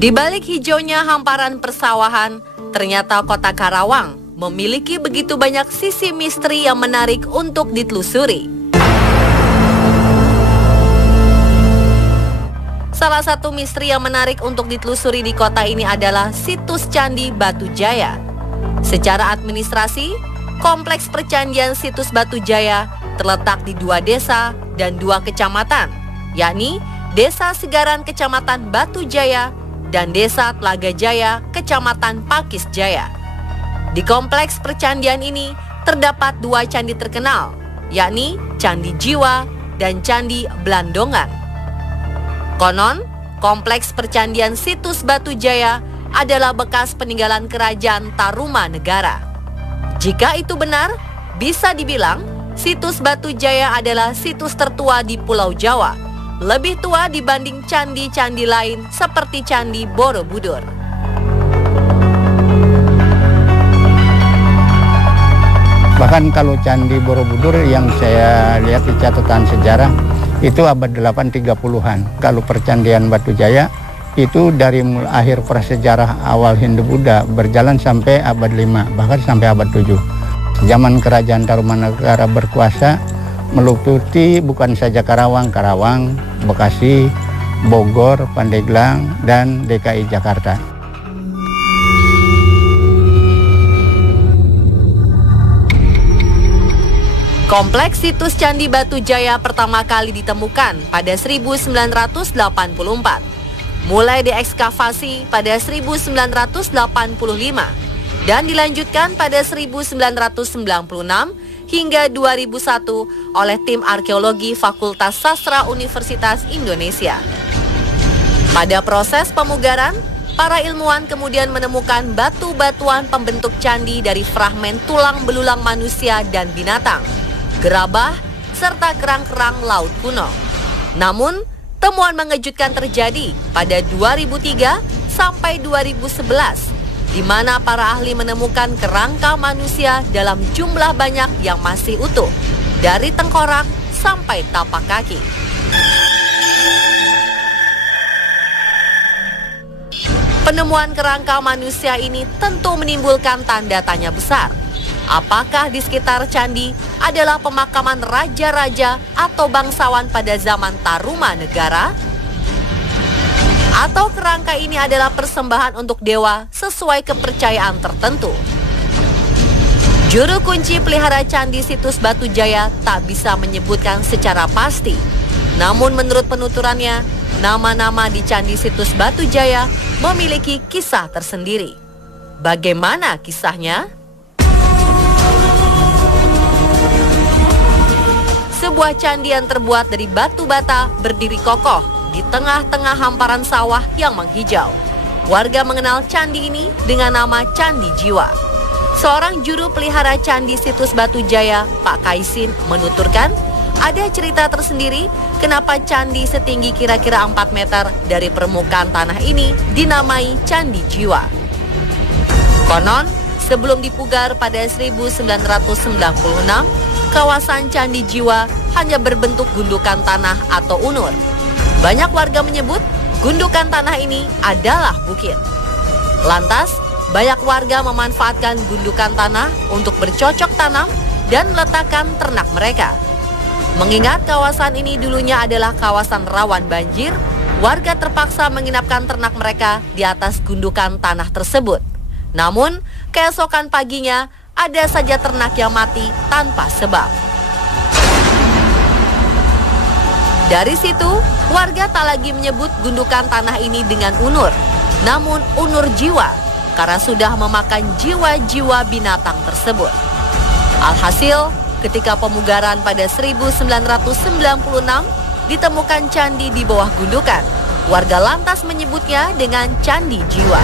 Di balik hijaunya hamparan persawahan, ternyata kota Karawang memiliki begitu banyak sisi misteri yang menarik untuk ditelusuri. Salah satu misteri yang menarik untuk ditelusuri di kota ini adalah situs Candi Batu Jaya. Secara administrasi, kompleks percandian situs Batu Jaya terletak di 2 desa dan 2 kecamatan, yakni Desa Segaran Kecamatan Batu Jaya dan Desa Telaga Jaya Kecamatan Pakis Jaya. Di kompleks percandian ini terdapat 2 candi terkenal, yakni Candi Jiwa dan Candi Blandongan. Konon, kompleks percandian situs Batu Jaya adalah bekas peninggalan kerajaan Tarumanegara. Jika itu benar, bisa dibilang situs Batu Jaya adalah situs tertua di Pulau Jawa, lebih tua dibanding candi-candi lain seperti Candi Borobudur. Bahkan kalau Candi Borobudur yang saya lihat di catatan sejarah itu abad 830-an. Kalau percandian Batu Jaya itu dari akhir prasejarah awal Hindu-Buddha berjalan sampai abad 5, bahkan sampai abad 7. Zaman kerajaan Tarumanegara berkuasa meliputi bukan saja Karawang, Bekasi, Bogor, Pandeglang, dan DKI Jakarta. Kompleks situs Candi Batu Jaya pertama kali ditemukan pada 1984. Mulai diekskavasi pada 1985 dan dilanjutkan pada 1996 hingga 2001 oleh tim arkeologi Fakultas Sastra Universitas Indonesia. Pada proses pemugaran, para ilmuwan kemudian menemukan batu-batuan pembentuk candi dari fragmen tulang belulang manusia dan binatang, gerabah, serta kerang-kerang laut kuno. Namun, temuan mengejutkan terjadi pada 2003 sampai 2011, di mana para ahli menemukan kerangka manusia dalam jumlah banyak yang masih utuh, dari tengkorak sampai tapak kaki. Penemuan kerangka manusia ini tentu menimbulkan tanda tanya besar. Apakah di sekitar candi adalah pemakaman raja-raja atau bangsawan pada zaman Tarumanegara? Atau kerangka ini adalah persembahan untuk dewa sesuai kepercayaan tertentu? Juru kunci pelihara candi situs Batu Jaya tak bisa menyebutkan secara pasti. Namun menurut penuturannya, nama-nama di candi situs Batu Jaya memiliki kisah tersendiri. Bagaimana kisahnya? Sebuah candi yang terbuat dari batu bata berdiri kokoh di tengah-tengah hamparan sawah yang menghijau. Warga mengenal candi ini dengan nama Candi Jiwa. Seorang juru pelihara candi situs Batu Jaya, Pak Kaisin, menuturkan ada cerita tersendiri kenapa candi setinggi kira-kira 4 meter dari permukaan tanah ini dinamai Candi Jiwa. Konon, sebelum dipugar pada 1996, kawasan Candi Jiwa hanya berbentuk gundukan tanah atau unur. Banyak warga menyebut gundukan tanah ini adalah bukit. Lantas, banyak warga memanfaatkan gundukan tanah untuk bercocok tanam dan meletakkan ternak mereka. Mengingat kawasan ini dulunya adalah kawasan rawan banjir, warga terpaksa menginapkan ternak mereka di atas gundukan tanah tersebut. Namun, keesokan paginya ada saja ternak yang mati tanpa sebab. Dari situ, warga tak lagi menyebut gundukan tanah ini dengan unur, namun unur jiwa, karena sudah memakan jiwa-jiwa binatang tersebut. Alhasil, ketika pemugaran pada 1996, ditemukan candi di bawah gundukan. Warga lantas menyebutnya dengan Candi Jiwa.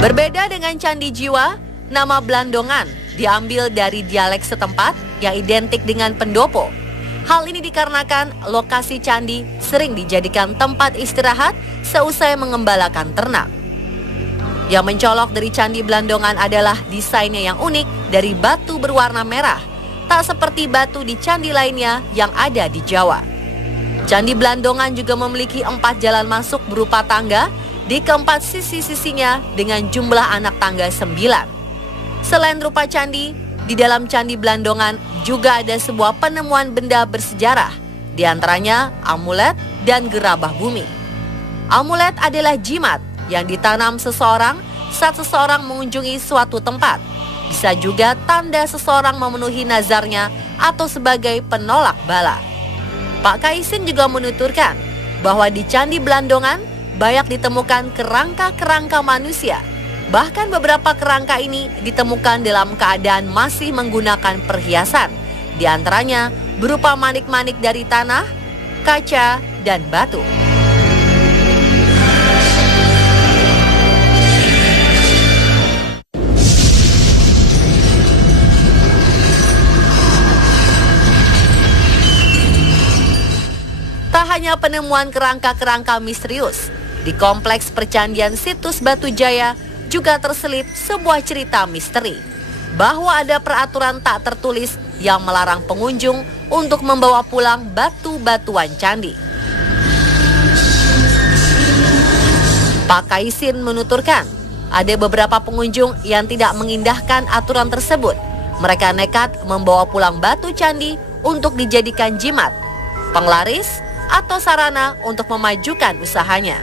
Berbeda dengan Candi Jiwa, nama Blandongan diambil dari dialek setempat yang identik dengan pendopo. Hal ini dikarenakan lokasi candi sering dijadikan tempat istirahat seusai mengembalakan ternak. Yang mencolok dari Candi Blandongan adalah desainnya yang unik dari batu berwarna merah. tak seperti batu di candi lainnya yang ada di Jawa. Candi Blandongan juga memiliki 4 jalan masuk berupa tangga di keempat sisi-sisinya dengan jumlah anak tangga 9. Selain rupa candi, di dalam Candi Blandongan juga ada sebuah penemuan benda bersejarah, di antaranya amulet dan gerabah bumi. Amulet adalah jimat yang ditanam seseorang saat seseorang mengunjungi suatu tempat. Bisa juga tanda seseorang memenuhi nazarnya atau sebagai penolak bala. Pak Kaisin juga menuturkan bahwa di Candi Blandongan banyak ditemukan kerangka-kerangka manusia. Bahkan beberapa kerangka ini ditemukan dalam keadaan masih menggunakan perhiasan, di antaranya berupa manik-manik dari tanah, kaca, dan batu. Tak hanya penemuan kerangka-kerangka misterius, di kompleks percandian situs Batu Jaya juga terselip sebuah cerita misteri bahwa ada peraturan tak tertulis yang melarang pengunjung untuk membawa pulang batu-batuan candi. Pak Kaisin menuturkan, ada beberapa pengunjung yang tidak mengindahkan aturan tersebut. Mereka nekat membawa pulang batu candi untuk dijadikan jimat, penglaris, atau sarana untuk memajukan usahanya.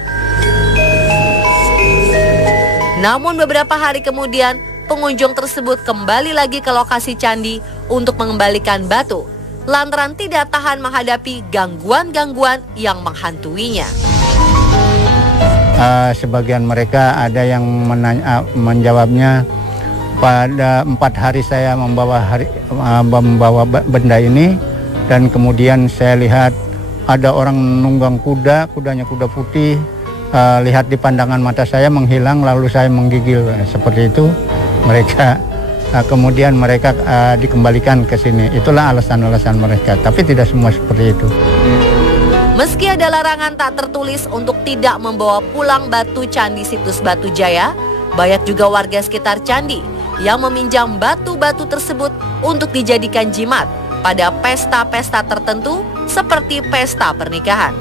Namun beberapa hari kemudian, pengunjung tersebut kembali lagi ke lokasi candi untuk mengembalikan batu, lantaran tidak tahan menghadapi gangguan-gangguan yang menghantuinya. Sebagian mereka ada yang menjawabnya, pada 4 hari saya membawa benda ini, dan kemudian saya lihat ada orang nunggang kudanya kuda putih, lihat di pandangan mata saya menghilang, lalu saya menggigil seperti itu. Mereka kemudian mereka dikembalikan ke sini. Itulah alasan-alasan mereka, tapi tidak semua seperti itu. Meski ada larangan tak tertulis untuk tidak membawa pulang batu candi situs Batu Jaya, banyak juga warga sekitar candi yang meminjam batu-batu tersebut untuk dijadikan jimat pada pesta-pesta tertentu seperti pesta pernikahan.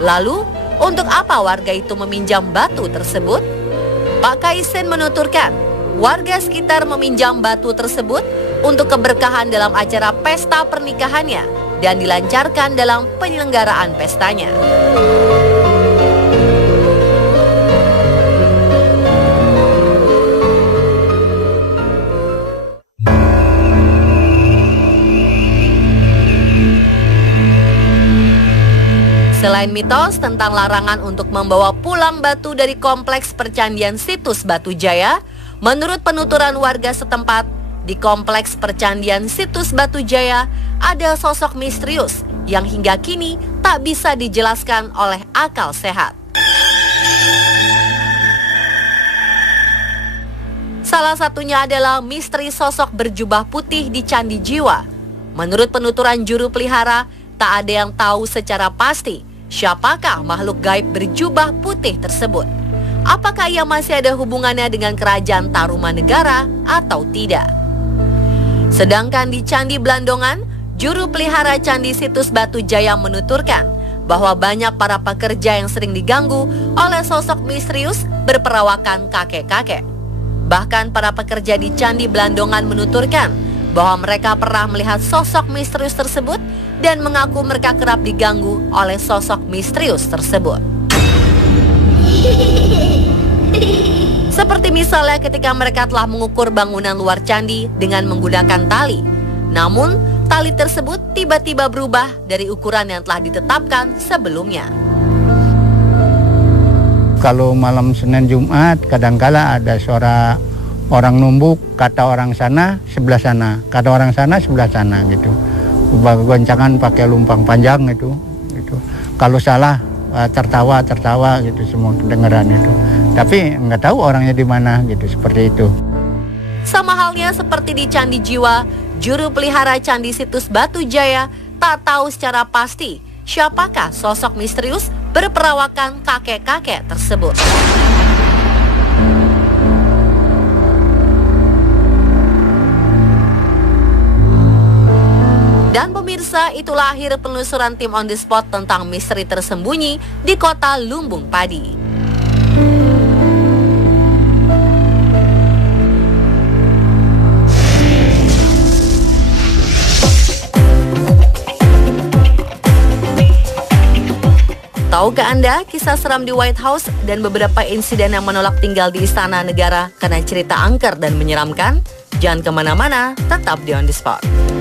Lalu, untuk apa warga itu meminjam batu tersebut? Pak Kaisin menuturkan, warga sekitar meminjam batu tersebut untuk keberkahan dalam acara pesta pernikahannya dan dilancarkan dalam penyelenggaraan pestanya. Selain mitos tentang larangan untuk membawa pulang batu dari kompleks percandian situs Batu Jaya, menurut penuturan warga setempat, di kompleks percandian situs Batu Jaya ada sosok misterius yang hingga kini tak bisa dijelaskan oleh akal sehat. Salah satunya adalah misteri sosok berjubah putih di Candi Jiwa. Menurut penuturan juru pelihara, tak ada yang tahu secara pasti siapakah makhluk gaib berjubah putih tersebut. Apakah ia masih ada hubungannya dengan kerajaan Tarumanegara atau tidak? Sedangkan di Candi Blandongan, juru pelihara Candi situs Batu Jaya menuturkan bahwa banyak para pekerja yang sering diganggu oleh sosok misterius berperawakan kakek-kakek. Bahkan para pekerja di Candi Blandongan menuturkan bahwa mereka pernah melihat sosok misterius tersebut dan mengaku mereka kerap diganggu oleh sosok misterius tersebut. Seperti misalnya ketika mereka telah mengukur bangunan luar candi dengan menggunakan tali. Namun, tali tersebut tiba-tiba berubah dari ukuran yang telah ditetapkan sebelumnya. Kalau malam Senin Jumat, kadangkala ada suara orang numbuk, kata orang sana sebelah sana, kata orang sana sebelah sana gitu. Goncangan pakai lumpang panjang itu. Kalau salah tertawa gitu, semua kedengaran itu. Tapi nggak tahu orangnya di mana gitu, seperti itu. Sama halnya seperti di Candi Jiwa, juru pelihara Candi situs Batu Jaya tak tahu secara pasti siapakah sosok misterius berperawakan kakek-kakek tersebut. Pemirsa, itulah akhir penelusuran tim On The Spot tentang misteri tersembunyi di kota Lumbung Padi. Tahukah Anda kisah seram di White House dan beberapa insiden yang menolak tinggal di Istana Negara karena cerita angker dan menyeramkan? Jangan kemana-mana, tetap di On The Spot.